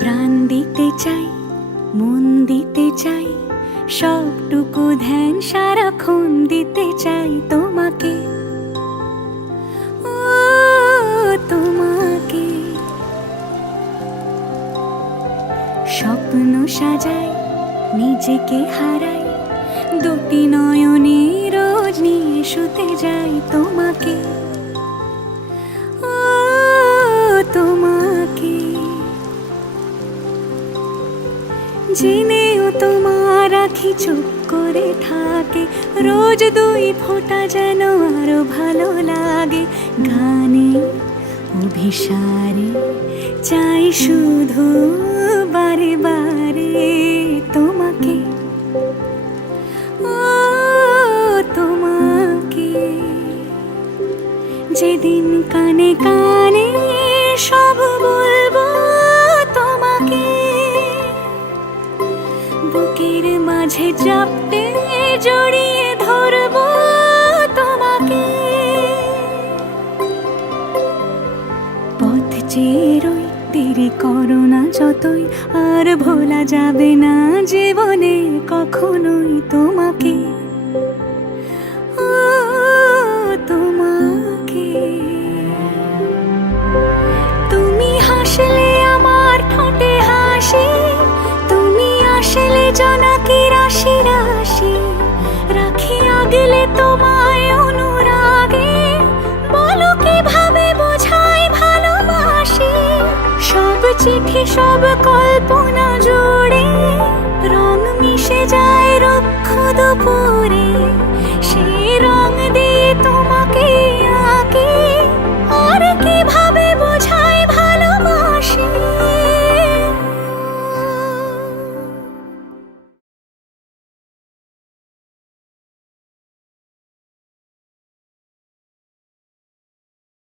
প্রাণ দিতে চাই, মন দিতে চাই, সবটুকু ধ্যান সারাক্ষণ দিতে চাই তোমাকে, ও তোমাকে। স্বপ্ন সাজাই, নিজেকে হারাই, দুটি নয়নে রোজ নিয়ে শুতে যাই তোমাকে, ও তোমাকে। জেনেও তোমার আখি চুপ করে থাকে, রোজ দুই ফোঁটা যেন আরো ভালো লাগে। গানে অভিসারে চাই শুধু বারে বারে তোমাকে, ও তোমাকে। যেদিন কানে কানে সব বলবো তোমাকে, বুকের মাঝে চাপতে জড়িয়ে ধরবো তোমাকে। পথ চেয়ে রই, দেরি করো না যতই, আর ভোলা যাবে না জীবনে কখনোই তোমাকে, ও তোমাকে। তুমি হাসলে আমার ঠোঁটে হাসি, তুমি আসলে জোনাকি রাশি রাশি, রাখি আগলে তোমায় অনুরাগে, বলো কিভাবে বোঝাই ভালোবাসি। সব চিঠি সব কল্পনা জুড়ে